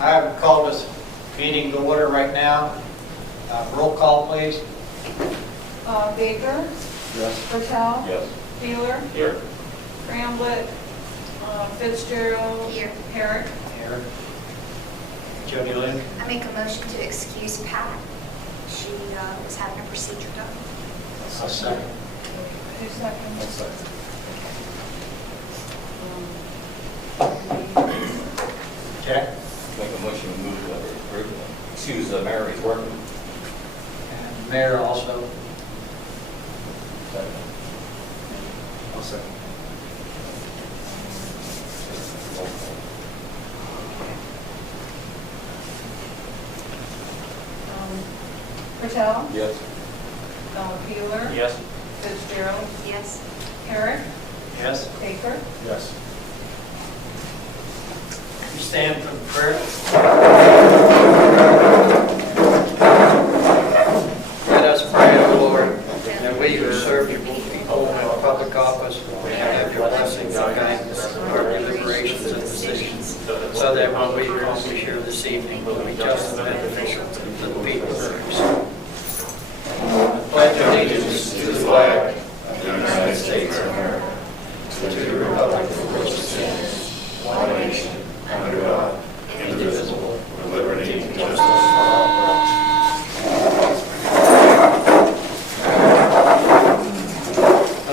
I would call this meeting to order right now. Roll call, please. Baker? Yes. Bertel? Yes. Wheeler? Here. Bramblett? Fitzgerald? Here. Herrick? Here. Jody Lynn. I make a motion to excuse Pat. She was having a procedure done. A second. Who's second? Jack. Make a motion to move excuse Mary's working. And Mayor also. Second. I'll second. Bertel? Yes. Wheeler? Yes. Fitzgerald? Yes. Herrick? Yes. Baker? Yes. You stand for the prayer. Let us pray, O Lord, that we who serve you hold in public office may have your blessings and guidance in our deliberations and decisions, so that when we accomplish here this evening will be just and beneficial to the people of Christ. I pledge allegiance to the flag of the United States of America, to the republic for which it stands, one nation, under God, indivisible, with liberty and justice for all.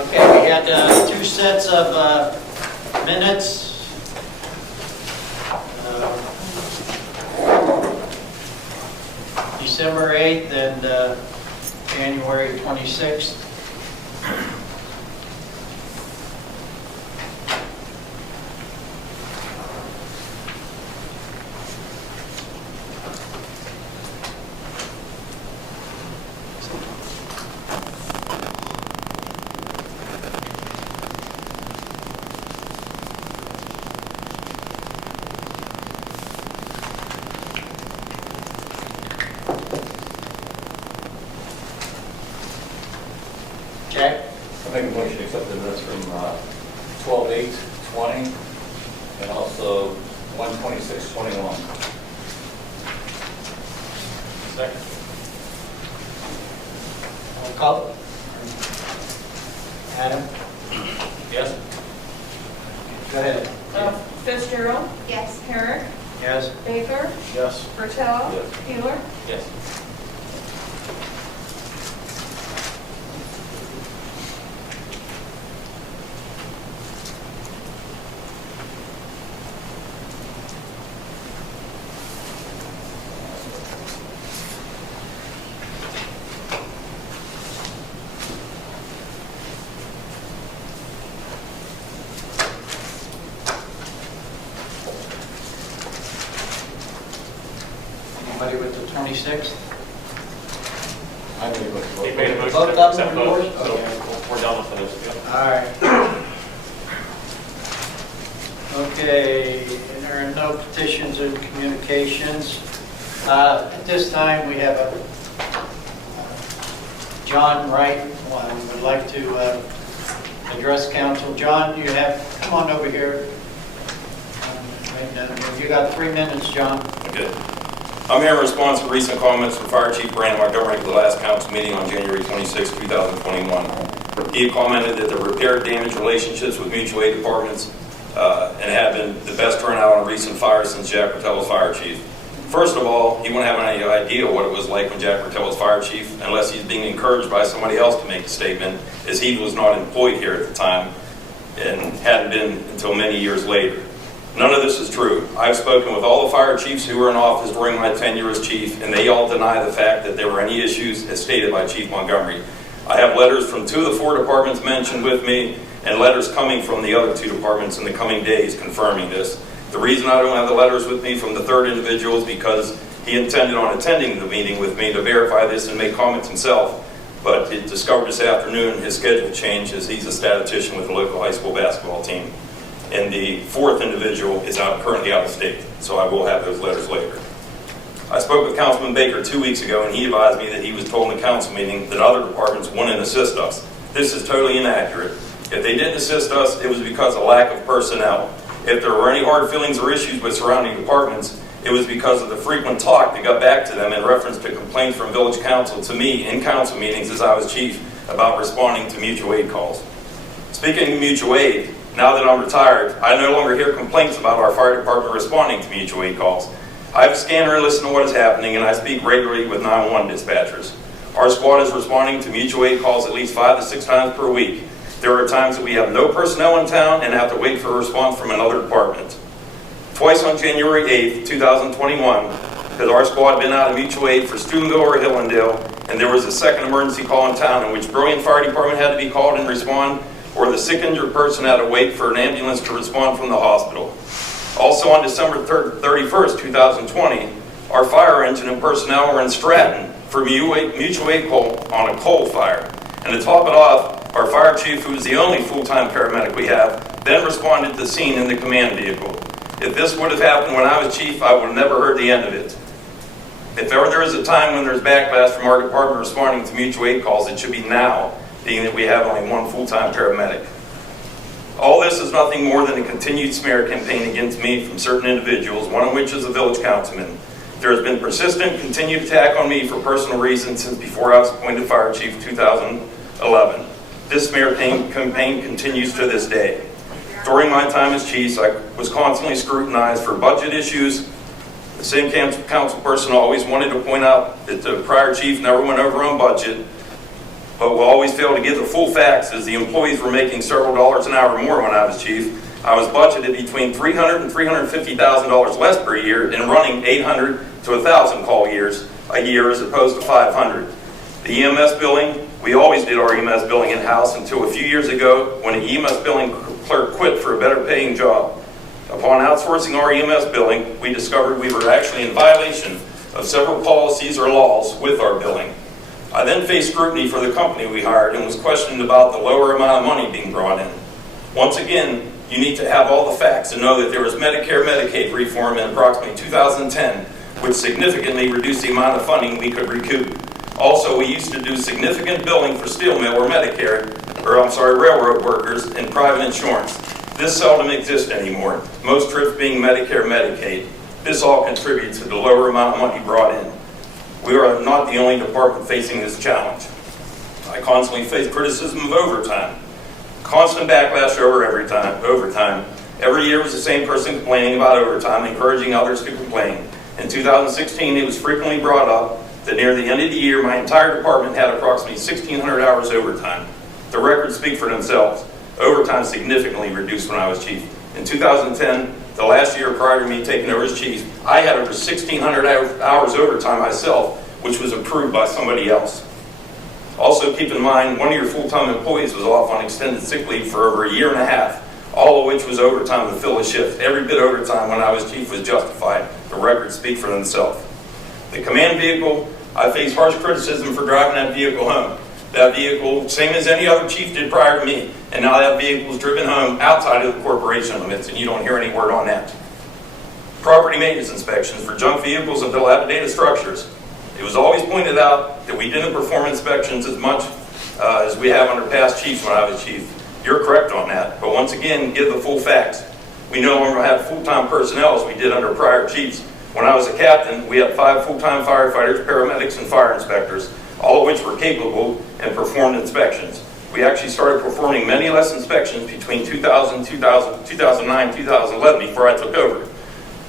Okay, we had two sets of minutes. December 8th and January 26th. Jack? I make a motion to accept the minutes from 12/8/20 and also 1/26/21. Second. Roll call. Adam? Yes. Go ahead. Fitzgerald? Yes. Herrick? Yes? Baker? Yes. Bertel? Yes. Wheeler? Yes. Anybody with the 26th? I made a motion. He made a motion Both to of them accept are yours? both, so Okay. we're done with those. Yeah. All right. Okay, and there are no petitions and communications. At this time, we have a John Wright. We would like to address council. John, you have, come on over here. You got 3 minutes, John. Okay. I'm here in response to recent comments from Fire Chief Brandon Montgomery at the last council meeting on January 26, 2021. He commented that the repair damage relationships with mutual aid departments and have been the best turnout on recent fires since Jack Bertel was fire chief. First of all, he won't have any idea what it was like when Jack Bertel was fire chief unless he's being encouraged by somebody else to make a statement, as he was not employed here at the time and hadn't been until many years later. None of this is true. I've spoken with all the fire chiefs who were in office during my tenure as chief, and they all deny the fact that there were any issues as stated by Chief Montgomery. I have letters from 2 of the 4 departments mentioned with me, and letters coming from the other 2 departments in the coming days confirming this. The reason I don't have the letters with me from the 3rd individual is because he intended on attending the meeting with me to verify this and make comments himself, but he discovered this afternoon his schedule changed as he's a statistician with the local high school basketball team. And the 4th individual is currently out of state, so I will have those letters later. I spoke with Councilman Baker 2 weeks ago, and he advised me that he was told in the council meeting that other departments wouldn't assist us. This is totally inaccurate. If they didn't assist us, it was because of lack of personnel. If there were any hard feelings or issues with surrounding departments, It was because of the frequent talk that got back to them in reference to complaints from village council to me in council meetings as I was chief about responding to mutual aid calls. Speaking of mutual aid, now that I'm retired, I no longer hear complaints about our fire department responding to mutual aid calls. I have a scanner and listen to what is happening, and I speak regularly with 911 dispatchers. Our squad is responding to mutual aid calls at least 5 to 6 times per week. There are times that we have no personnel in town and have to wait for a response from another department. Twice on January 8th, 2021, has our squad been out of mutual aid for Steubenville or Hillendale, and there was a second emergency call in town in which Brilliant Fire Department had to be called and respond, or the sick injured person had to wait for an ambulance to respond from the hospital. Also on December 31st, 2020, our fire engine and personnel were in Stratton for mutual aid call on a coal fire. And to top it off, our fire chief, who is the only full-time paramedic we have, then responded to the scene in the command vehicle. If this would have happened when I was chief, I would have never heard the end of it. If ever there is a time when there's backlash from our department responding to mutual aid calls, it should be now, being that we have only one full-time paramedic. All this is nothing more than a continued smear campaign against me from certain individuals, one of which is a village councilman. There has been persistent, continued attack on me for personal reasons since before I was appointed fire chief in 2011. This smear campaign continues to this day. During my time as chief, I was constantly scrutinized for budget issues. The same council person always wanted to point out that the prior chief never went over on budget, but will always fail to give the full facts as the employees were making several dollars an hour more when I was chief. I was budgeted between $300,000 and $350,000 less per year and running 800 to 1,000 call years a year as opposed to 500. The EMS billing, we always did our EMS billing in-house until a few years ago when an EMS billing clerk quit for a better paying job. Upon outsourcing our EMS billing, we discovered we were actually in violation of several policies or laws with our billing. I then faced scrutiny for the company we hired and was questioned about the lower amount of money being brought in. Once again, you need to have all the facts and know that there was Medicare-Medicaid reform in approximately 2010, which significantly reduced the amount of funding we could recoup. Also, we used to do significant billing for steel mill or railroad workers and private insurance. This seldom exists anymore, most trips being Medicare-Medicaid. This all contributes to the lower amount of money brought in. We are not the only department facing this challenge. I constantly face criticism of overtime. Constant backlash over overtime. Every year was the same person complaining about overtime, encouraging others to complain. In 2016, it was frequently brought up that near the end of the year, my entire department had approximately 1,600 hours overtime. The records speak for themselves. Overtime significantly reduced when I was chief. In 2010, the last year prior to me taking over as chief, I had over 1,600 hours overtime myself, which was approved by somebody else. Also keep in mind, one of your full-time employees was off on extended sick leave for over a year and a half, all of which was overtime to fill a shift. Every bit overtime when I was chief was justified. The records speak for themselves. The command vehicle, I faced harsh criticism for driving that vehicle home. That vehicle, same as any other chief did prior to me, and now that vehicle is driven home outside of the corporation limits, and you don't hear any word on that. Property maintenance inspections for junk vehicles and dilapidated structures. It was always pointed out that we didn't perform inspections as much as we have under past chiefs when I was chief. You're correct on that, but once again, give the full facts. We no longer have full-time personnel as we did under prior chiefs. When I was a captain, we had 5 full-time firefighters, paramedics, and fire inspectors, all of which were capable and performed inspections. We actually started performing many less inspections between 2009, 2011 before I took over.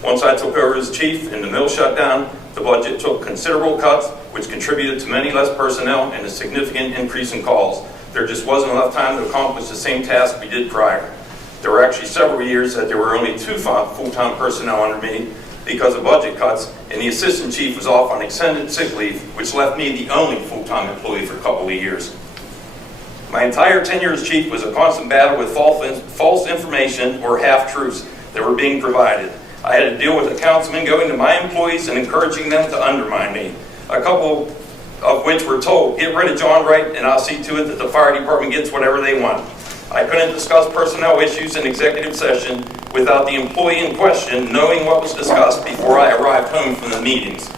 Once I took over as chief and the mill shut down, the budget took considerable cuts, which contributed to many less personnel and a significant increase in calls. There just wasn't enough time to accomplish the same task we did prior. There were actually several years that there were only 2 full-time personnel under me because of budget cuts, and the assistant chief was off on extended sick leave, which left me the only full-time employee for a couple of years. My entire tenure as chief was a constant battle with false information or half-truths that were being provided. I had to deal with a councilman going to my employees and encouraging them to undermine me. A couple of which were told, get rid of John Wright and I'll see to it that the fire department gets whatever they want. I couldn't discuss personnel issues in executive session without the employee in question knowing what was discussed before I arrived home from the meetings.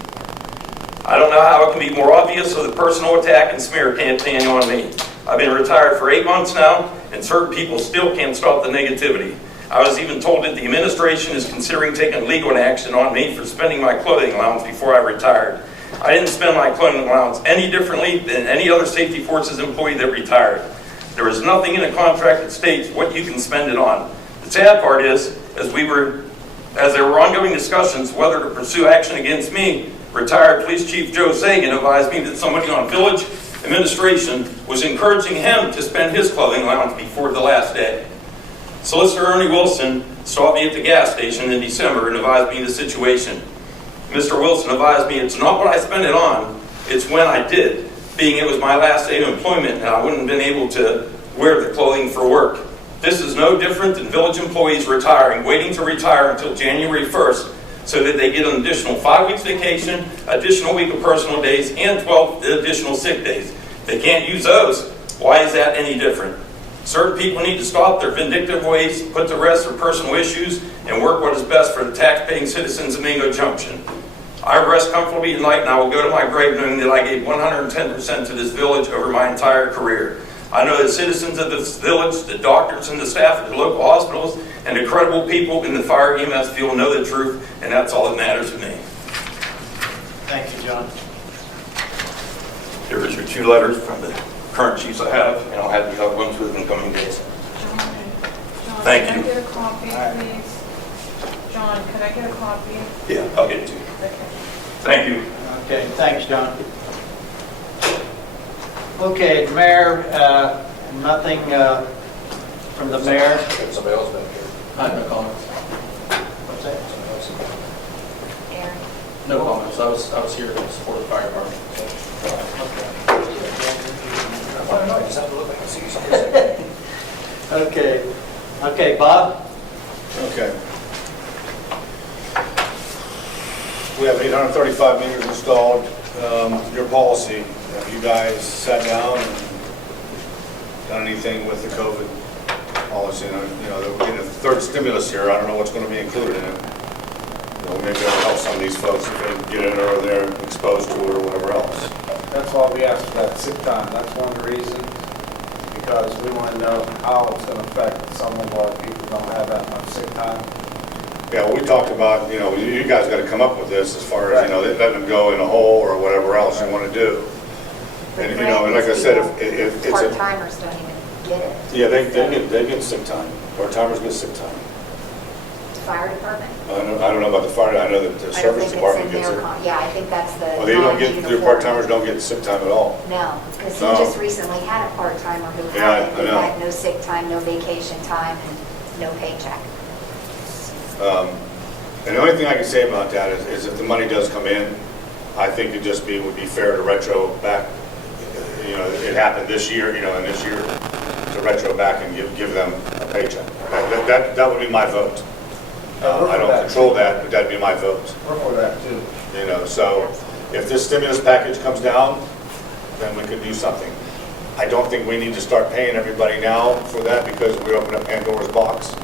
I don't know how it can be more obvious of the personal attack and smear campaign on me. I've been retired for 8 months now, and certain people still can't stop the negativity. I was even told that the administration is considering taking legal action on me for spending my clothing allowance before I retired. I didn't spend my clothing allowance any differently than any other Safety Forces employee that retired. There is nothing in the contract that states what you can spend it on. The sad part is, as there were ongoing discussions whether to pursue action against me, retired Police Chief Joe Sagan advised me that somebody on village administration was encouraging him to spend his clothing allowance before the last day. Solicitor Ernie Wilson stopped me at the gas station in December and advised me of the situation. Mr. Wilson advised me it's not what I spent it on, it's when I did, being it was my last day of employment and I wouldn't have been able to wear the clothing for work. This is no different than village employees retiring, waiting to retire until January 1st so that they get an additional 5 weeks vacation, additional week of personal days, and 12 additional sick days. They can't use those. Why is that any different? Certain people need to stop their vindictive ways, put to rest their personal issues, and work what is best for the tax-paying citizens of Mingo Junction. I rest comfortably tonight, and I will go to my grave knowing that I gave 110% to this village over my entire career. I know the citizens of this village, the doctors and the staff at the local hospitals, and the credible people in the fire EMS field know the truth, and that's all that matters to me. Thank you, John. Here is your 2 letters from the current chiefs I have, and I'll have the other ones within the coming days. John, Thank can you. I get a copy, please? John, can I get a copy? Yeah, I'll get it to you. Okay. Thank you. Okay, thanks, John. Okay, Mayor, nothing from the mayor. Somebody else back here. I have no comments. What's that? Aaron? No comments. I was here to support the fire department. I don't know, I just have to look back and see. Okay. Okay, Bob? Okay. We have 835 meters installed. Your policy, have you guys sat down and done anything with the COVID policy? You know, we're getting a third stimulus here. I don't know what's going to be included in it. You know, maybe it'll help some of these folks if they get it or they're exposed to it or whatever else. That's why we asked for that sick time. That's one of the reasons, because we want to know how it's going to affect some of our people who don't have that much sick time. Yeah, well, we talked about, you know, you guys got to come up with this as far as, you know, letting them go in a hole or whatever else you want to do. And, you know, and like I said, if it's a... Part-timers don't even get it. Yeah, they get sick time. Part-timers get sick time. Fire department? I don't know about the fire, I know that the I don't service think department it's in gets their, it. yeah, I think that's the Well, they don't get, the non-uniform. part-timers don't get sick time at all. No, because he No. just recently had a part-timer who Yeah, had it, I who know. had no sick time, no vacation time, and no paycheck. And the only thing I can say about that is if the money does come in, I think it just would be fair to retro back, you know, it happened this year, you know, and this year, to retro back and give them a paycheck. That would be my vote. I don't control that, but that'd be my vote. We're for that too. You know, so if this stimulus package comes down, then we could do something. I don't think we need to start paying everybody now for that because we open up Pandora's box,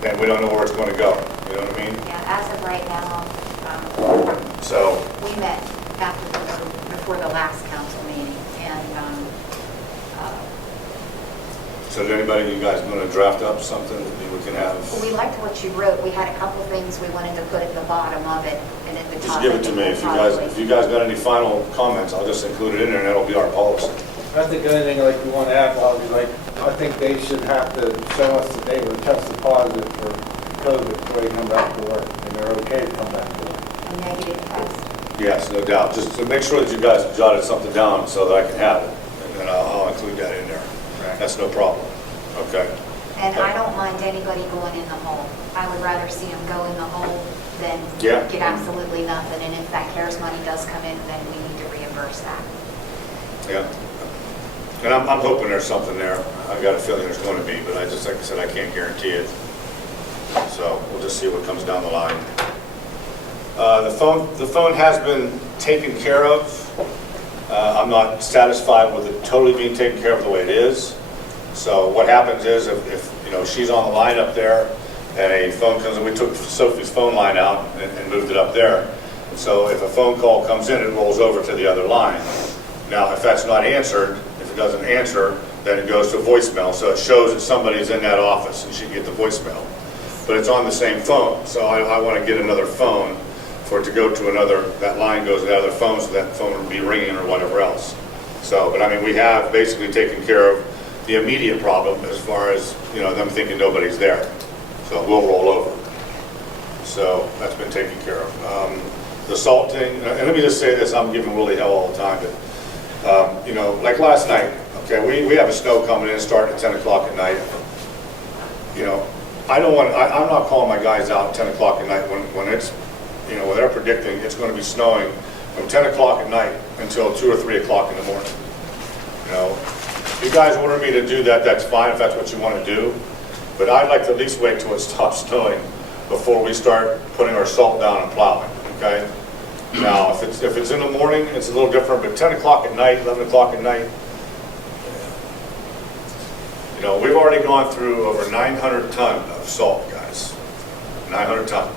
then we don't know where it's going to go. You know what I mean? Yeah, as of right now, So, we met before the last council meeting, and so does anybody, you guys want to draft up something that we can have? we liked what you wrote. We had a couple things we wanted to put at the bottom of it, and at the Just top. give it to me. If you guys got any final comments, I'll just include it in there and that'll be our policy. I think anything like we want to add, Bobby, like, I think they should have to show us that they were tested positive for COVID before they come back to work, and they're okay to come back to work. A negative test. Yes, no doubt. Just to make sure that you guys jotted something down so that I can have it. And then I'll include that in there. That's no problem. Okay. And I don't mind anybody going in the hole. I would rather see them go in the hole than Yeah. get absolutely nothing. And if that CARES money does come in, then we need to reimburse that. Yeah. And I'm hoping there's something there. I've got a feeling there's going to be, but like I said, I can't guarantee it. So we'll just see what comes down the line. The phone has been taken care of. I'm not satisfied with it totally being taken care of the way it is. So what happens is if you know, she's on the line up there and a phone comes in, we took Sophie's phone line out and moved it up there. So if a phone call comes in, it rolls over to the other line. Now, if that's not answered, if it doesn't answer, then it goes to voicemail. So it shows that somebody's in that office and she can get the voicemail. but it's on the same phone. So I want to get another phone for it to go to another, that line goes to the other phone, so that phone would be ringing or whatever else. So, but I mean, we have basically taken care of the immediate problem as far as, you know, them thinking nobody's there. So we'll roll over. So that's been taken care of. The salting, and let me just say this, I'm giving Willie hell all the time, but, you know, like last night, okay, we have a snow coming in starting at 10 o'clock at night. You know, I don't want, I'm not calling my guys out at 10 o'clock at night when it's, you know, when they're predicting it's going to be snowing from 10 o'clock at night until 2 or 3 o'clock in the morning. You know, if you guys order me to do that, that's fine if that's what you want to do. But I'd like to at least wait till it stops snowing before we start putting our salt down and plowing, okay? Now, if it's in the morning, it's a little different, but 10 o'clock at night, 11 o'clock at night, you know, we've already gone through over 900 ton of salt, guys. 900 ton.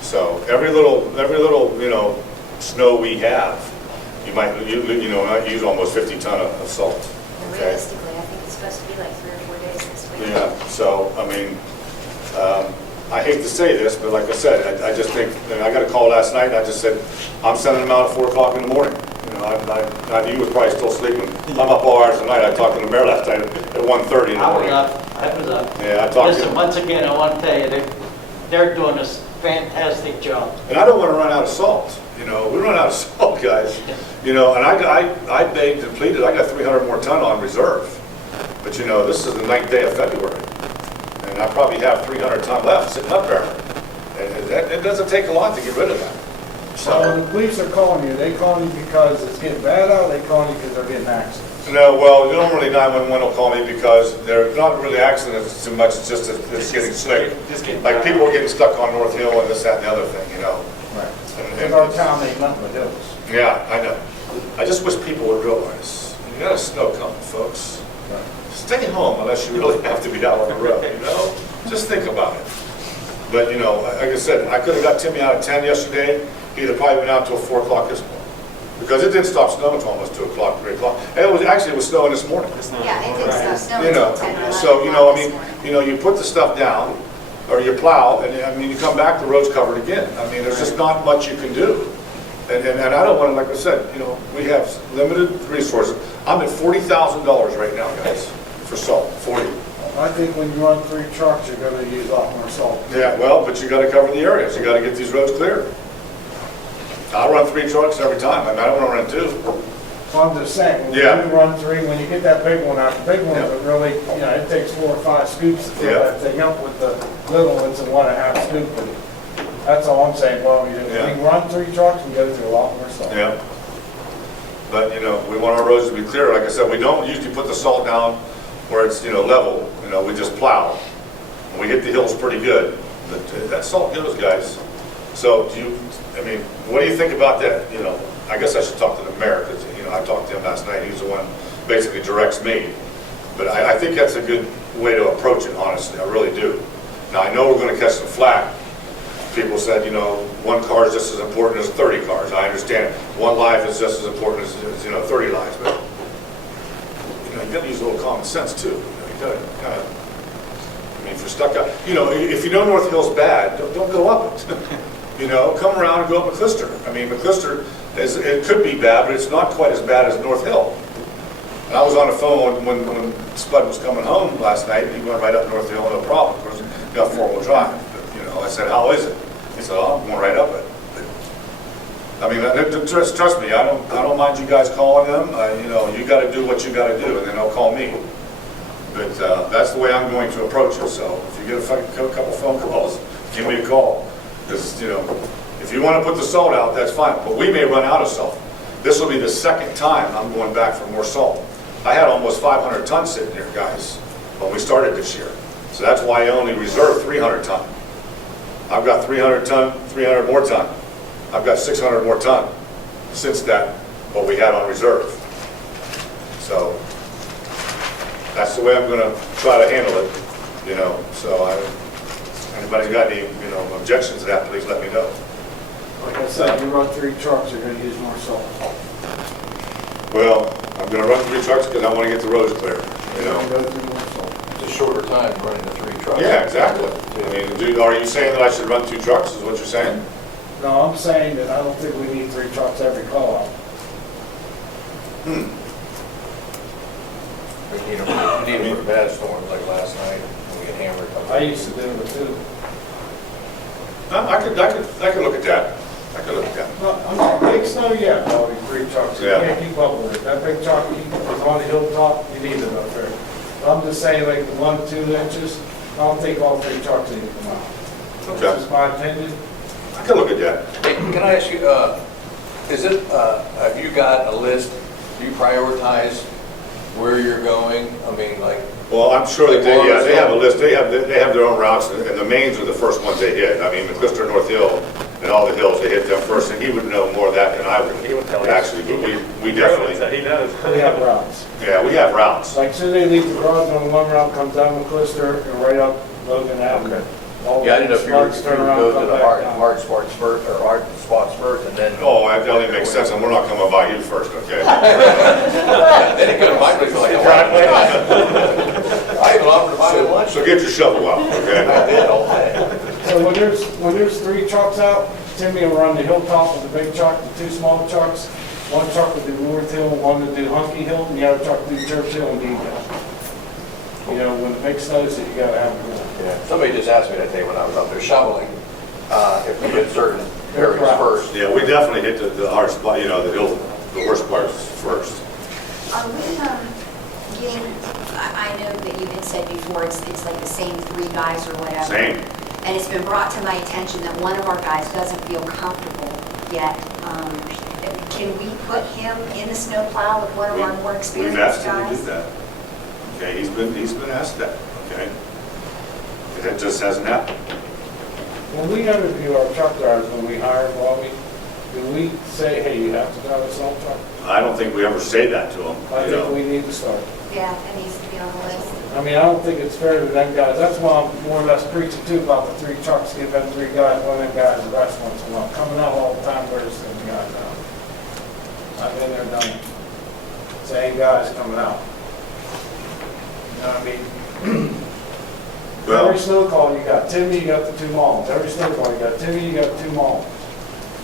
So every little, you know, snow we have, you might, you know, might use almost 50 ton of salt. And Okay? realistically, I think it's supposed to be like 3 or 4 days this week. Yeah, so, I mean, I hate to say this, but like I said, I just think, I got a call last night, and I just said, I'm sending them out at 4 o'clock in the morning. You know, you was probably still sleeping. I'm up all hours of the night. I talked to the mayor last night at 1:30 in the morning. I was up. Yeah, I talked to Listen, him. once again, I want to tell you, they're doing a fantastic job. And I don't want to run out of salt. You know, we run out of salt, guys. You know, and I begged and pleaded. I got 300 more ton on reserve. But you know, this is the 9th day of February. And I probably have 300 ton left sitting up there. And it doesn't take a lot to get rid of that. So when the police are calling you, they calling you because it's getting bad out, or they calling you because they're getting accidents? No, well, normally 911 will call me because they're not really accidents too much, it's just that it's getting slick. Like people are getting stuck on North Hill and this, that, and the other thing, you know. Right. And- In our town, ain't nothing but hills. Yeah, I know. I just wish people would realize, you got a snow coming, folks. Stay home unless you really have to be out on the road, you know? Just think about it. But, you know, like I said, I could have got Timmy out at 10 yesterday. He'd have probably been out until 4 o'clock this morning. Because it didn't stop snowing until almost 2 o'clock, 3 o'clock. And it was snowing this morning. Yeah, it did stop snowing You know, until 10 or 11 so, you know, I this mean, morning. you know, you put the stuff down, or you plow, and I mean, you come back, the road's covered again. I mean, there's just not much you can do. And I don't want to, like I said, you know, we have limited resources. I'm at $40,000 right now, guys, for salt, 40. I think when you run 3 trucks, you're gonna use a lot more salt. Yeah, well, but you got to cover the areas. You got to get these roads clear. I'll run 3 trucks every time. I mean, I don't want to run 2. So I'm just saying, when Yeah. you run 3, when you get that big one out, the big ones Yeah. are really, you know, it takes 4 or 5 scoops to fill Yeah. that thing up with the little ones and 1.5 scoop. And that's all I'm saying, well, you Yeah. can run 3 trucks and go through a lot more salt. Yeah. But, you know, we want our roads to be clear. Like I said, we don't usually put the salt down where it's, you know, level. You know, we just plow. And we hit the hills pretty good. But that salt goes, guys. So do you, I mean, what do you think about that? You know, I guess I should talk to the mayor because, you know, I talked to him last night. He's the one who basically directs me. But I think that's a good way to approach it, honestly. I really do. Now, I know we're going to catch some flack. People said, you know, 1 car is just as important as 30 cars. I understand. 1 life is just as important as you know, 30 lives. But, you know, you got to use a little common sense, too. You got to kind of, I mean, if you're stuck out, you know, if you know North Hill's bad, don't go up it. You know, come around and go up McClister. I mean, McClister, it could be bad, but it's not quite as bad as North Hill. And I was on the phone when Spud was coming home last night, and he went right up North Hill, no problem. Of course, he got 4-wheel drive. But, you know, I said, how is it? He said, oh, I'm going right up it. But, I mean, trust me, I don't mind you guys calling them. You know, you got to do what you got to do, and then they'll call me. But that's the way I'm going to approach it. So if you get a couple phone calls, give me a call. Because, you know, if you want to put the salt out, that's fine. But we may run out of salt. This will be the 2nd time I'm going back for more salt. I had almost 500 tons sitting here, guys, when we started this year. So that's why I only reserved 300 ton. I've got 300 ton, 300 more ton. I've got 600 more ton since that, what we had on reserve. So that's the way I'm going to try to handle it, you know. So anybody's got any, you know, objections to that, please let me know. Like I said, you run 3 trucks, you're gonna use more salt. Well, I'm going to run 3 trucks because I want to get the roads clear, you You're know. gonna go through more salt. It's a shorter time running the 3 trucks. Yeah, exactly. I mean, are you saying that I should run 2 trucks, is what you're saying? No, I'm saying that I don't think we need 3 trucks every call out. We need them for bad storms like last night, when we get hammered. I used to do it too. I could look at that. I could look at that. No, I'm not, big snow, yeah, probably 3 trucks. You Yeah. can't keep up with it. That big truck is on the hilltop, you need it up there. I'm just saying like the 1, 2 inches, I don't think all 3 trucks need to come out. Okay. That's just my opinion. I could look at that. Hey, can I ask you, have you got a list, do you prioritize where you're going? I mean, like, Well, I'm sure that they have a list, they have their own routes, and the mains are the first ones they hit. I mean, McClister North Hill and all the hills, they hit them first, and he would know more of that than I would. He would tell you. Actually, but we definitely, He does. We have routes. yeah, we have routes. Like, soon they leave the garage on the one route, comes down McClister and right up Logan Avenue. Okay. All yeah, I didn't know if you were starts, going turn to around, go come to the back hard down. spot first, or hard spots first, and then. Oh, that only makes sense, and we're not coming by you first, okay? Then he could have might look like a driveway. I even offered to buy him lunch. So get your shovel out, I okay? did all day. So when there's 3 trucks out, Timmy will run the hilltop with the big truck, the 2 small trucks. One truck will do North Hill, one will do Hunky Hill, and the other truck will do Churchill and Dean Hill. You know, when the big snows hit, you gotta have it going. Yeah, somebody just asked me that day when I was up there shoveling, if we hit certain areas first. Yeah, we definitely hit the hard spot, you know, the worst parts first. Are we, getting, I know that you had said before, it's like the same 3 guys or whatever. Same. And it's been brought to my attention that one of our guys doesn't feel comfortable yet. Can we put him in the snowplow with one of our more We've experienced asked him to do guys? that. Okay, he's been asked that, okay? It just hasn't happened. When we interview our truck drivers, when we hire them, Bobby, do we say, hey, you have to drive a snow truck? I don't think we ever say that to him, I you think know? we need to start. Yeah, that needs to be on the list. I mean, I don't think it's fair to them guys. That's why I'm more or less preaching too about the 3 trucks, give them 3 guys, one of them guys the rest once in a while. Coming out all the time, where's them guys out? I've been there, done it. Same guys coming out. You know what I mean? Well, Every snow call, you got Timmy, you got the 2 moms. Every snow call, you got Timmy, you got 2 moms.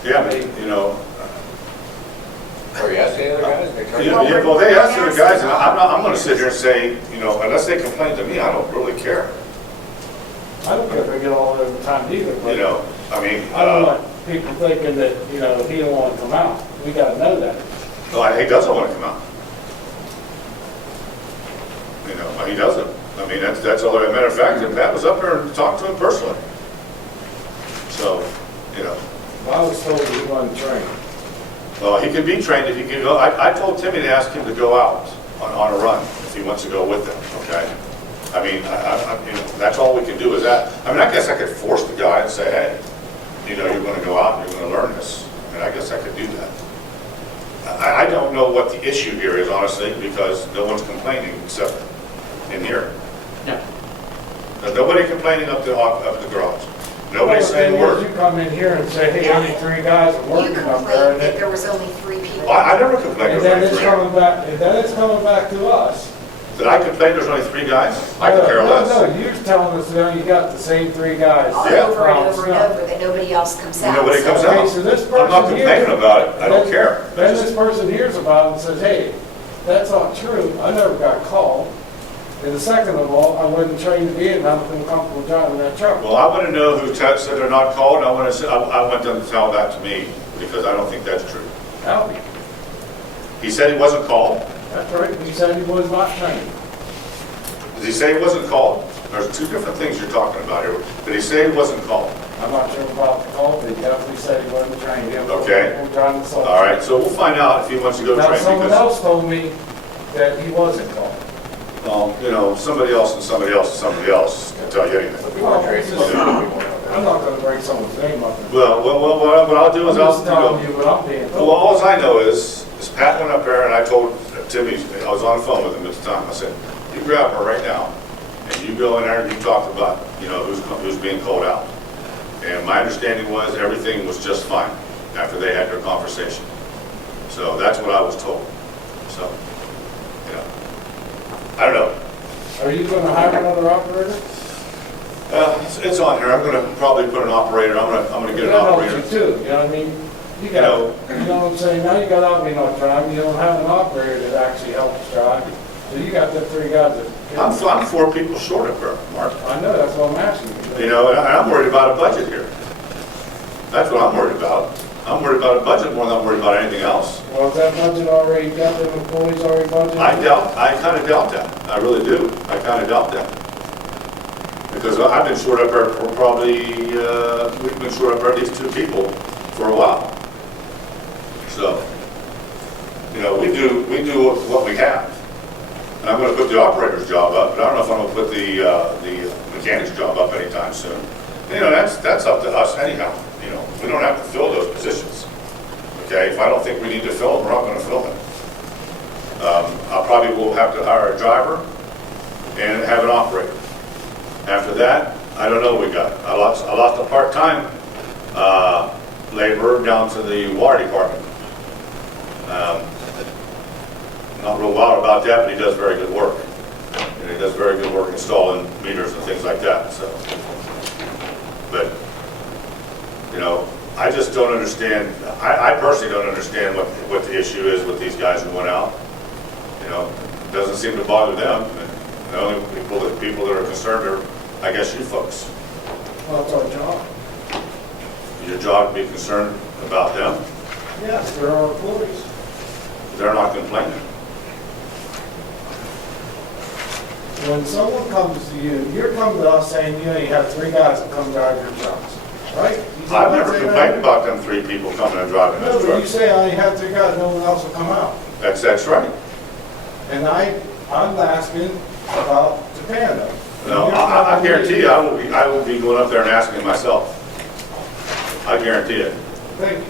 yeah, but, you know, Are you asking the other guys? They turn- yeah, well, they ask the guys, and I'm gonna sit here and say, you know, unless they complain to me, I don't really care. I don't care if they get all the time either, but You know, I mean, I don't want people thinking that, you know, he don't want to come out. We gotta know that. no, he doesn't want to come out. You know, he doesn't. I mean, that's all. As a matter of fact, Pat was up there and talked to him personally. So, you know, I was told he wasn't trained. well, he can be trained if he can go. I told Timmy to ask him to go out on a run if he wants to go with them, okay? I mean, you know, that's all we can do is that. I mean, I guess I could force the guy and say, hey, you know, you're going to go out and you're going to learn this. I mean, I guess I could do that. I don't know what the issue here is, honestly, because no one's complaining except in here. No. There's nobody complaining up the garage. Nobody's saying a Well, the word. thing is, you come in here and say, hey, only 3 guys are You working up there. complained And that then there was only 3 people. I never complained and there's then only it's 3. coming back, and then it's coming back to us. Did I complain there's only 3 guys? I could care less. No, you're telling us that you got the same 3 guys. Yeah. Over and over and over, that nobody else comes out. Nobody comes So- out. Okay, so this I'm not person here. complaining about it. I don't then- care. I Then just- this person hears about it and says, hey, that's not true. I never got called. And the second of all, I wasn't trained to be in, I'm comfortable driving that truck. Well, I want to know who said they're not called. I want them to tell that to me because I don't think that's true. Albie, He said he wasn't called. that's right, he said he was not trained. Did he say he wasn't called? There's 2 different things you're talking about here. Did he say he wasn't called? I'm not sure about the call, but he definitely said he wasn't trained. He was Okay. driving the salt. All right, so we'll find out if he wants to go Now, train someone because, else told me that he wasn't called. you know, somebody else and somebody else and somebody else can tell you anything. If we weren't trained, Well, we wouldn't have I'm not gonna break someone's name up. Well, what I'll do I'm is I'll, just telling you what I'm being well, told. all I know is Pat went up there and I told Timmy, I was on the phone with him at the time, I said, you grab her right now, and you go in there and you talk about, you know, who's being called out. And my understanding was everything was just fine after they had their conversation. So that's what I was told. So, you know, I don't know. Are you gonna hire another operator? It's on here, I'm gonna probably put an operator, I'm gonna get an That helps operator. you too, you know what I mean? You got, you know what I'm saying, now you got Albino driving, you don't have an operator that actually helps drive. So you got the 3 guys that. I'm 4 people short up here, Mark. I know, that's what I'm asking you. You know, and I'm worried about a budget here. That's what I'm worried about. I'm worried about a budget more than I'm worried about anything else. Well, is that budget already, got the employees already budgeted? I kind of doubt that. I really do. I kind of doubt that. Because I've been short up there for probably, we've been short up there at least 2 people for a while. So, you know, we do what we have. And I'm going to put the operator's job up, but I don't know if I'm going to put the mechanic's job up anytime soon. You know, that's up to us anyhow. You know, we don't have to fill those positions. Okay, if I don't think we need to fill them, we're not going to fill them. I probably will have to hire a driver and have an operator. After that, I don't know what we got. I lost a part-time laborer down to the water department. Not real wild about that, but he does very good work. And he does very good work installing meters and things like that. So, but you know, I just don't understand. I personally don't understand what the issue is with these guys who went out. You know, it doesn't seem to bother them. And the only people that are concerned are, I guess, you folks. Well, it's our job. Your job to be concerned about them. Yes, they're our employees. They're not complaining. When someone comes to you, you're coming to us saying, you know, you have 3 guys that come drive your trucks, right? I've never complained about them 3 people coming and driving No, those but you trucks. say I only have 3 guys, no one else will come out. That's right. And I'm asking about Japan though. No, I guarantee you, I will be going up there and asking myself. I guarantee it. Thank you.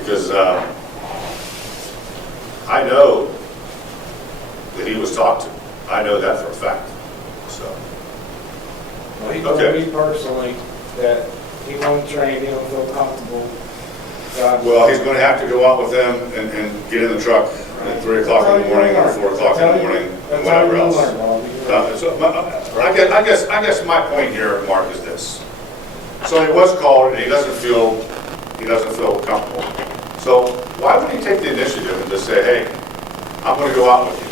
Because I know that he was talked to. I know that for a fact. So, Well, he told Okay. me personally that he won't train, he don't feel comfortable driving. well, he's going to have to go out with them and get in the truck at 3 o'clock in the morning or 4 o'clock in the morning and whatever else. I guess my point here, Mark, is this. So he was called and he doesn't feel comfortable. So why would he take the initiative and just say, hey, I'm going to go out with you?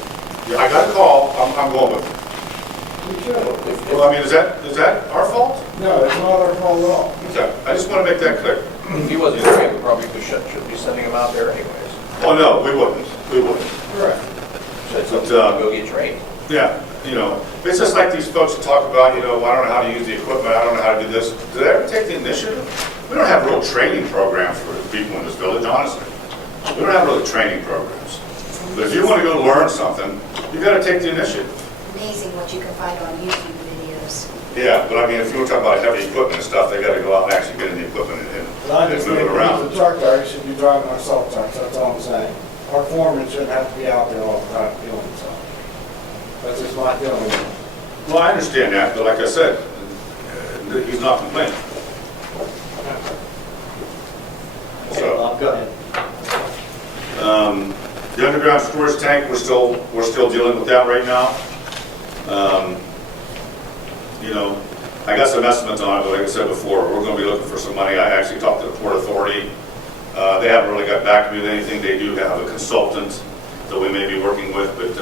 I got a call, I'm going with you. We should. Well, I mean, is that our fault? No, it's not our fault at all. Okay, I just want to make that clear. If he wasn't trained, we probably should be sending him out there anyways. Oh, no, we wouldn't. Correct. So But, go get trained. Yeah, you know, it's just like these folks that talk about, you know, I don't know how to use the equipment, I don't know how to do this. Do they ever take the initiative? We don't have real training programs for people in this village, honestly. We don't have really training programs. But if you want to go learn something, you got to take the initiative. Amazing what you can find on YouTube videos. Yeah, but I mean, if you want to talk about heavy equipment and stuff, they got to go out and actually get in the equipment and But I just move think it around. the truck driver should be driving our salt trucks, that's all I'm saying. Our foreman shouldn't have to be out there all the time doing so. That's just my feeling. Well, I understand that, but like I said, he's not complaining. So, Bob, go ahead. the underground storage tank, we're still dealing with that right now. You know, I got some estimates on it, but like I said before, we're going to be looking for some money. I actually talked to the Port Authority. They haven't really got back to me with anything. They do have a consultant that we may be working with, but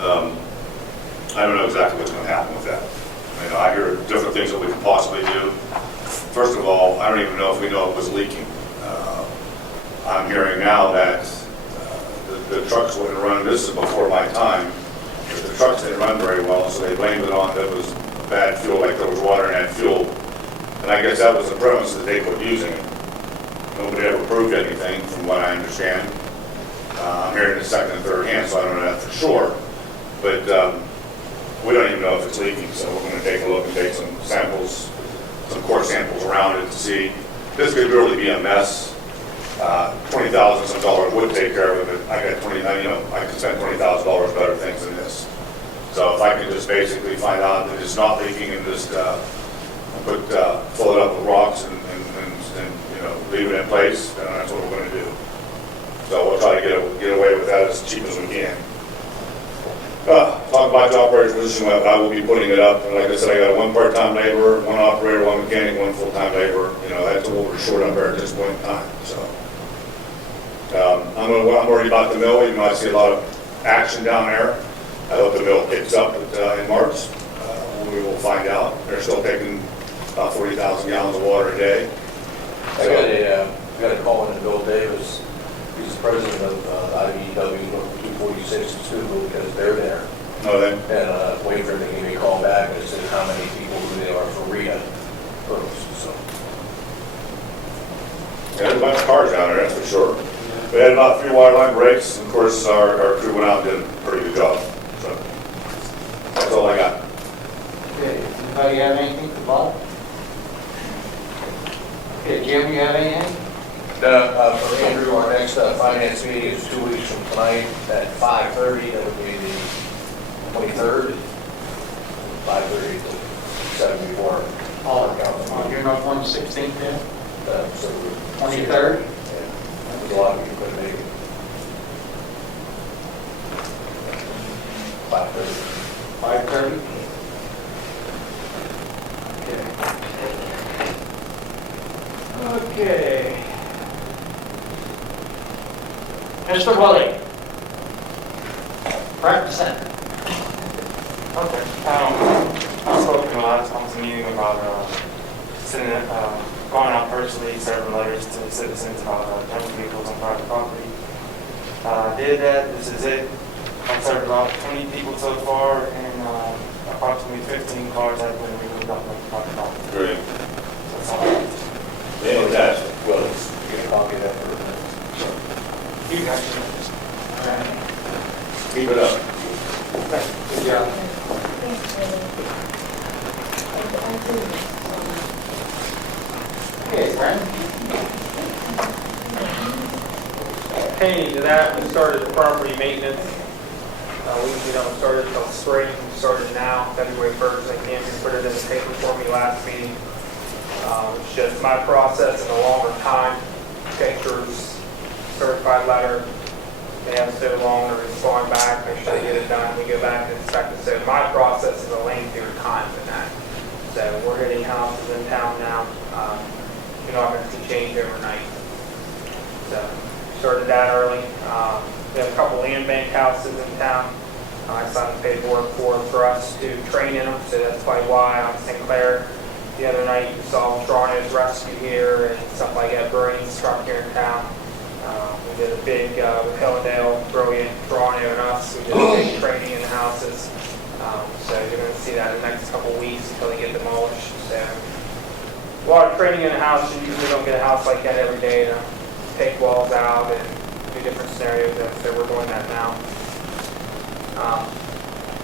I don't know exactly what's going to happen with that. You know, I hear different things that we could possibly do. First of all, I don't even know if we know it was leaking. I'm hearing now that the trucks wouldn't run. This is before my time. The trucks didn't run very well, so they blamed it on that it was bad fuel, like there was water in that fuel. And I guess that was the premise that they quit using it. Nobody ever proved anything, from what I understand. I'm hearing it second and third hand, so I don't know that for sure. But we don't even know if it's leaking, so we're going to take a look and take some samples, some core samples around it to see. This could really be a mess. $20,000 some dollars would take care of it, but I got I could spend $20,000 better things than this. So if I could just basically find out that it's not leaking and just fill it up with rocks and leave it in place, then that's what we're going to do. So we'll try to get away with that as cheap as we can. talk about the operator's position, I will be putting it up. And like I said, I got one part-time laborer, one operator, one mechanic, one full-time laborer. You know, that's what we're short up there at this point in time, so. I'm worried about the mill, even though I see a lot of action down there. I hope the mill picks up in March. We will find out. They're still taking about 40,000 gallons of water a day. I got a call in Bill Davis. He's the president of IBEW Local 246 in Steubenville because they're there. No, then, And waiting for him to give me a call back and say how many people who they are for RIA purposes. So yeah, there's a bunch of cars down there, that's for sure. We had about 3 water line breaks. Of course, our crew went out and did a pretty good job. So that's all I got. Okay, anybody have anything to Bob? Okay, Jim, you have anything? for Andrew, our next finance meeting is 2 weeks from tonight at 5:30. That would be the 23rd. 5:30 to 7 before. You're not on the 16th then? So 23rd? yeah, a lot of people couldn't make it. 5:30. 5:30? Okay. Mr. Willie. Practice Center. Okay. I spoke in the last council meeting about going out personally, serving letters to citizens about junk vehicles on private property. Did that. This is it. I've served about 20 people so far, and approximately 15 cars have been removed off my private property. Great. So that's all I have. Fantastic. Well, let's get a copy of that for You guys can. Keep it up. Good job. Okay, Brandon. Pertaining to that, we started the property maintenance. We usually don't start it until spring. We started now, February 1st. I came and put it in the paper for me last meeting. It's just my process in a longer time. Pictures, certified letter. They have so long to respond back, make sure they get it done. We go back and inspect it. So my process is a lengthier time than that. So we're hitting houses in town now. You're not going to see change overnight. So started that early. We have a couple land bank houses in town. I signed the paperwork for us to train in them, so that's probably why on St. Clair the other night you saw Toronto's rescue here and stuff like that, Burns truck here in town. We did a big, with Hillendale, Brilliant, Toronto and us, we did a big training in the houses. So you're going to see that in the next couple of weeks until they get demolished. So a lot of training in the house. You usually don't get a house like that every day to take walls out and do different scenarios. So we're doing that now.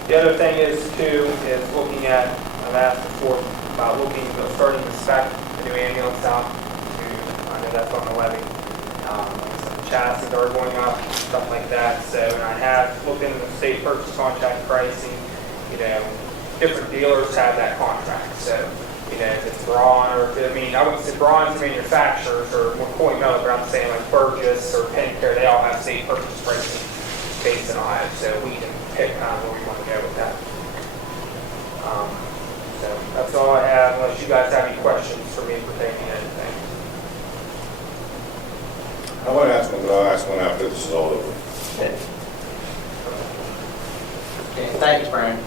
The other thing is looking at, I've asked before about starting to spec the new ambulance out. I know that's on the levy. Some chassis are going up, stuff like that. So, and I have looked into the state purchase contract pricing. Different dealers have that contract. So, if it's Braun or I wouldn't say Braun's manufacturers or McCoy Miller, but I'm saying like Burgess or Pennacare, they all have state purchase pricing based in Ohio. So we can pick where we want to go with that. So that's all I have, unless you guys have any questions for me pertaining to anything. I want to ask one, but I'll ask one after this is all over. Okay. Okay, thanks, Brian.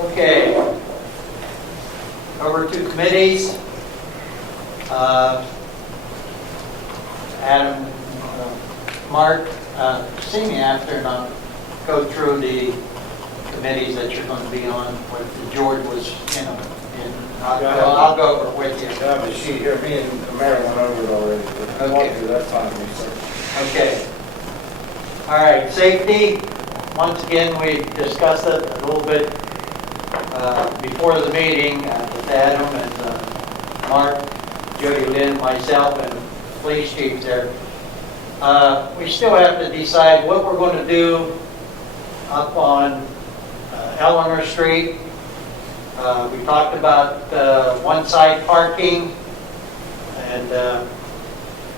Okay. Over to committees. Adam, Mark, see me after and I'll go through the committees that you're going to be on, what George was, and I'll go over with you. I have a sheet here, me and the mayor went over it already, but if you want to, that's fine with me, sir. Okay. All right, safety. Once again, we discussed it a little bit before the meeting with Adam and Mark, Jody Lynn, myself, and police chief there. We still have to decide what we're going to do up on Eleanor Street. We talked about one-side parking and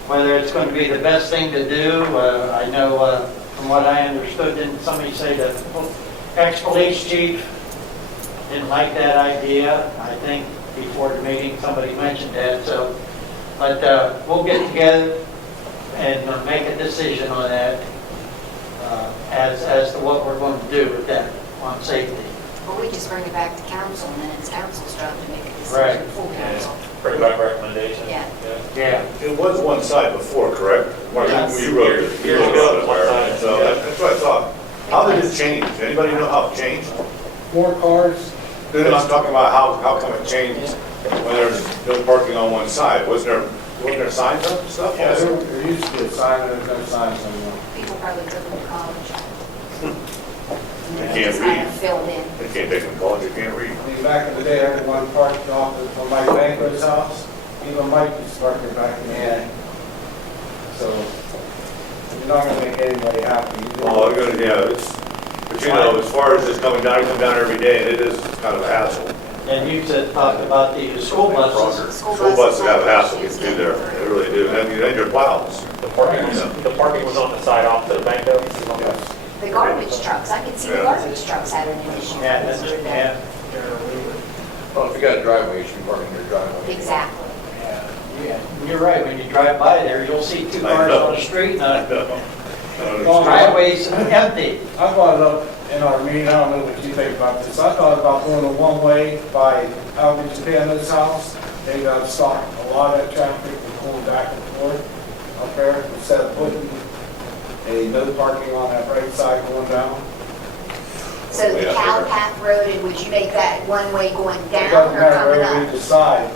whether it's going to be the best thing to do. I know from what I understood, didn't somebody say that Ex-police chief didn't like that idea. I think before the meeting, somebody mentioned that, so, but we'll get together and make a decision on that as to what we're going to do with that on safety. Well, we just bring it back to council, and then it's council's job to make a Right. decision, full council. Bring back recommendation. Yeah. Yeah. It was one side before, correct? Mark, Yes. you wrote it. Years ago, it was one side. So that's what I thought. How did it change? Anybody know how it changed? More cars, Then I'm talking about how come it changed when there's no parking on one side? Wasn't there signs up and stuff? yeah, there used to be a sign, there's no signs anymore. People probably took them to college. They can't Just kind read. of filled in. They can't take them to college, they can't read. I mean, back in the day, everyone parked off from Mike Banquo's house, even Mike used to park there back in the day. So, you're not gonna make anybody happy. Oh, but you know, as far as just coming down, you come down every day, and it is kind of a hassle. And you said, talked about the school buses. School buses have a hassle to get through there, they really do. And then your plows. The parking was on the side off the bank though. The garbage trucks, I could see the Yeah. garbage trucks having an issue. Yeah, that's through it, there. yeah. Well, if you got a driveway, you should be parking in your driveway. Exactly. Yeah, you're right, when you drive by there, you'll see two I cars know. on the street, and I the don't understand. driveway's empty. I brought it up in our meeting, I don't know what you think about this. I thought about going a one-way by Albert Japan's house. They got stopped a lot of that traffic and pulling back and forth up there instead of putting a no parking on that right side going down. So the Yeah. Cow Path Road, and would you make that one way going It down doesn't or matter coming where we up? decide.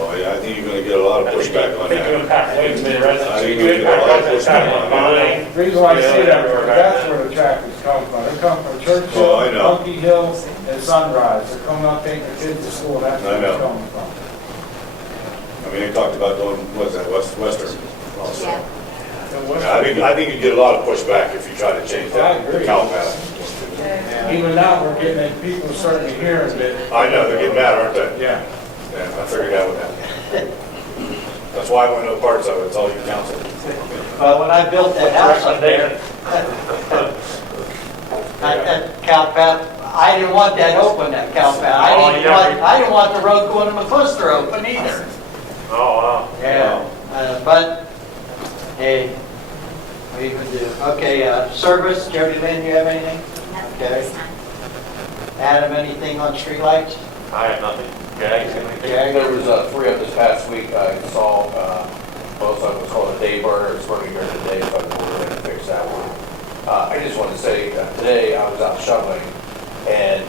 Oh, yeah, I think you're gonna get a lot of pushback on I think you that. impact way too many residents. I think you're gonna get a lot of pushback on that. The reason why I say that, because that's where the traffic's coming from. They're coming from Churchill, Oh, I know. Monkey Hill, and Sunrise. They're coming up taking their kids to school, that's I where know. it's coming from. I mean, they talked about doing, what's that, Western also. Yeah. Yeah, I think you'd get a lot of pushback if you try to change I that, agree. the cow path. Even now, we're getting it, people are starting to hear a bit. I know, they're getting mad, aren't they? Yeah. Yeah, I figured that would happen. That's why I want no parts of it, it's all you council. But when I built that house up there, that cow path, I didn't want that open, that cow path. I didn't want the road going to McClister open either. Oh, wow. Yeah, but, hey, what do you can do? Okay, service, Jody Lynn, you have anything? Nothing Okay. this time. Adam, anything on streetlights? I have nothing. Okay. There was 3 of this past week, I saw, both of them was called a day burner, it's running during the day, but we're going to fix that one. I just want to say, today I was out shoveling, and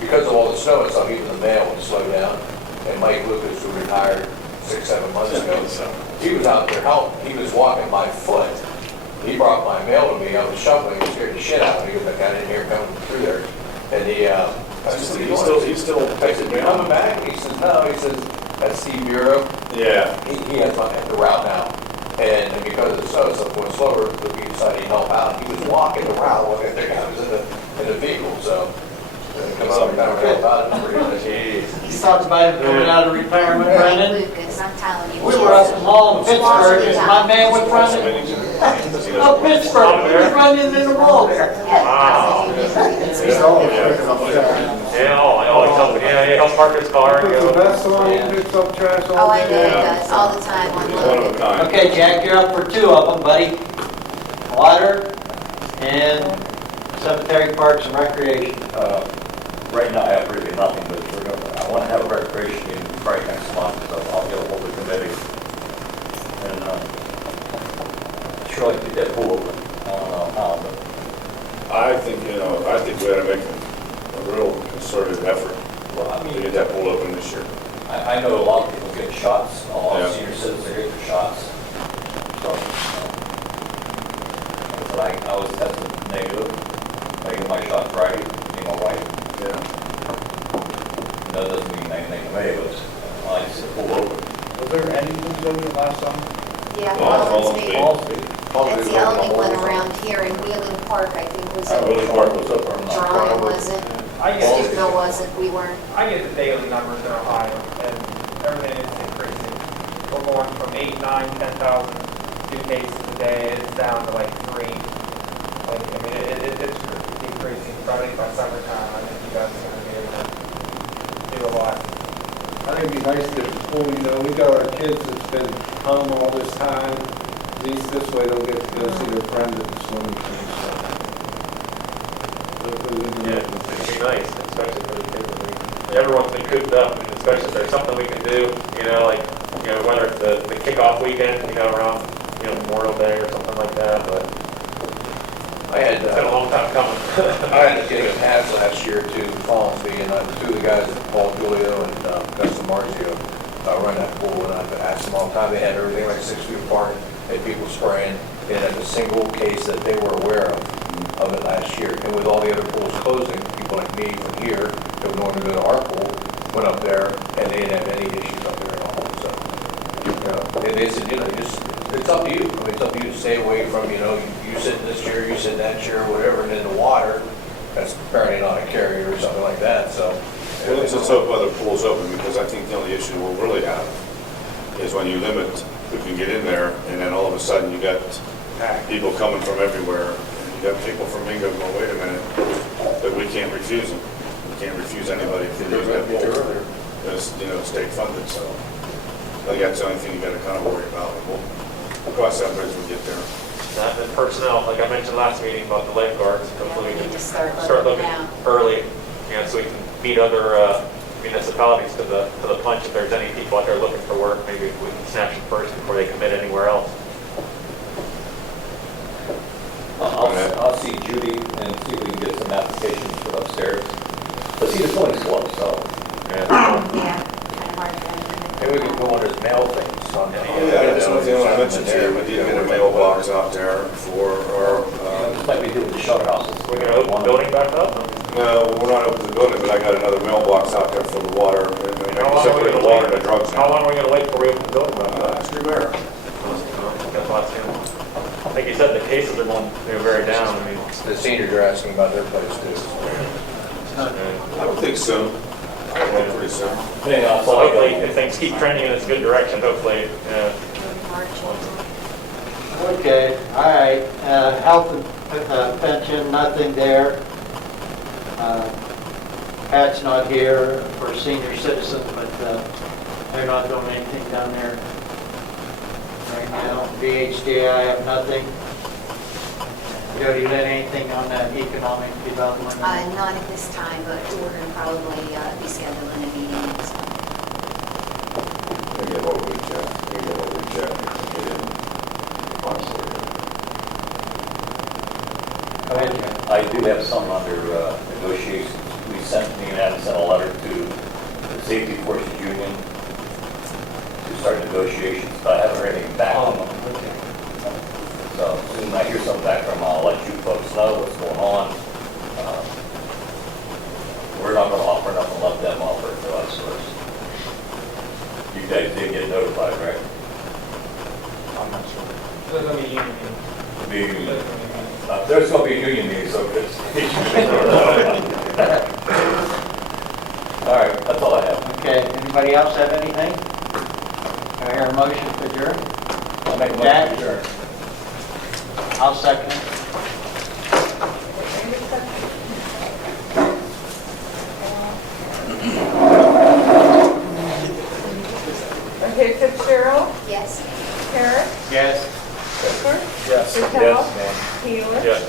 because of all the snow and stuff, even the mail would slow down. And Mike Lucas, who retired 6-7 months ago, he was out there helping, he was walking my foot. He brought my mail to me, I was shoveling, he scared the shit out of me, because I didn't hear him coming through there. And I said, He's still I said, you coming back? He says, no, he says, that's Steve Bureau. Yeah. He has the route now. And because of the snow, stuff went slower, we decided to help out. He was walking the route, while I think I was in the vehicle, so. Come out and help out, and pretty much, He talked about him coming out of retirement, Brendan. Lucas, I'm telling you. We were up in the mall in Pittsburgh, and my man was running, up Pittsburgh, he was running in the mall there. Wow. It's all picking up trash. Yeah, all the company, yeah, he helped park his car and Puts the go. vest on, he picks up trash all Oh, I know day. he does, all the time on He's one of load. a kind. Okay, Jack, you're up for 2 of them, buddy. Water and cemetery, parks and recreation. Right now, I have really nothing, but I want to have a recreation meeting right next month, so I'll get a hold of the committee. And sure, like to get that pool open. I don't know how, but I think we ought to make a real concerted effort well, I to mean, get that pool open this year. I know a lot of people get shots. A lot of Yeah. senior citizens are getting shots. So, but I was tested negative. I get my shot Friday, me and my wife. Yeah. And that doesn't mean anything to me, but I like to see the pool open. Was there any news over the last summer? Yeah, All Paul's speed. Mead. All speed. That's the only one around here in Wheeling Park, I think, was Willie it? Park was up on Toronto wasn't, I get, Steubenville wasn't, we weren't. I get the daily numbers in Ohio, and everything is increasing. We're going from 8, 9, 10,000 new cases a day, it's down to like 3. Like, I mean, it's crazy. crazy. Probably by summertime, I think you guys are gonna be able to do a lot. I think it'd be nice to get the pool, you know, we got our kids that's been home all this time. At least this way they'll get to go see their friends at the swimming pool. So. Hopefully we can Yeah, make it. it'd be nice, especially for the kids. I mean, everyone's been cooped up, and especially if there's something we can do, you know, like, you know, whether it's the kickoff weekend, you know, around, you know, Memorial Day or something like that, but I it's been a long time coming. had to get hats last year to Fallsby, and two of the guys, Paul Julio and Dustin Marzio, run that pool, and I've asked them all the time. They had everything like 6 feet apart, had people spraying, and had a single case that they were aware of it last year. And with all the other pools closing, people like me from here that would normally go to our pool went up there, and they didn't have any issues up there at all. So, you know, and they said, you know, it's up to you. I mean, it's up to you to stay away from, you know, you sit in this chair, you sit in that chair, whatever, and in the water, that's apparently not a carrier or something like that, so. Well, let's just hope other pools open, because I think the only issue we'll really have is when you limit who can get in there, and then all of a sudden you got people coming from everywhere. And you got people from Mingo going, wait a minute, but we can't refuse them. We can't refuse anybody to use that pool. It's, you know, state funded, so I think that's the only thing you gotta kind of worry about. We'll cross that bridge when we get there. Not the personnel, like I mentioned last meeting about the lifeguards, hopefully we We can need to start start looking looking now. early, you know, so we can meet other municipalities to the punch. If there's any people out there looking for work, maybe we can snatch them first before they commit anywhere else. I'll see Judy and see if we can get some applications for upstairs. But see, the point's slow, so. Yeah, kind of hard for them. Maybe we could go on as mail things on. Yeah, that's one thing I mentioned here, we need to get a mailbox out there for our, Just like we do with the shelter houses. We're gonna open the building back up? no, we're not open the building, but I got another mailbox out there for the water. And I How can long are we separate the gonna water wait? and the drugs How now. long are we gonna wait before we open the building back up? Ask your mayor. That's what I was saying. Like you said, the cases are going, they're very down. I mean, The seniors are asking about their place too. I don't think so. I think pretty soon. Yeah, so hopefully, if things keep trending in this good direction, hopefully, Okay, all right, health and pension, nothing there. Pat's not here for senior citizens, but they're not doing anything down there right now. VHD, I have nothing. Jody, Lynn, anything on that economic development? Not at this time, but we're going to probably be scheduling a meeting next month. We get what we check. We get what we check. Get in. Honestly. Go ahead, Jim. I do have some under negotiations. We had sent a letter to the Safety Forces Union to start negotiations, but I haven't heard anything back from them. So as soon as I hear something back from them, I'll let you folks know what's going on. We're not going to offer nothing, let them offer it to us first. You guys did get notified, right? I'm not sure. There's gonna be union. There's going to be a union meeting, so it's. All right, that's all I have. Okay, anybody else have anything? Do I hear a motion to adjourn? I'll make a motion Jack? to adjourn. I'll second it. Okay, Fitzgerald, Yes? Harris, Yes. Clifford, yes. Patel, Healer, Yes.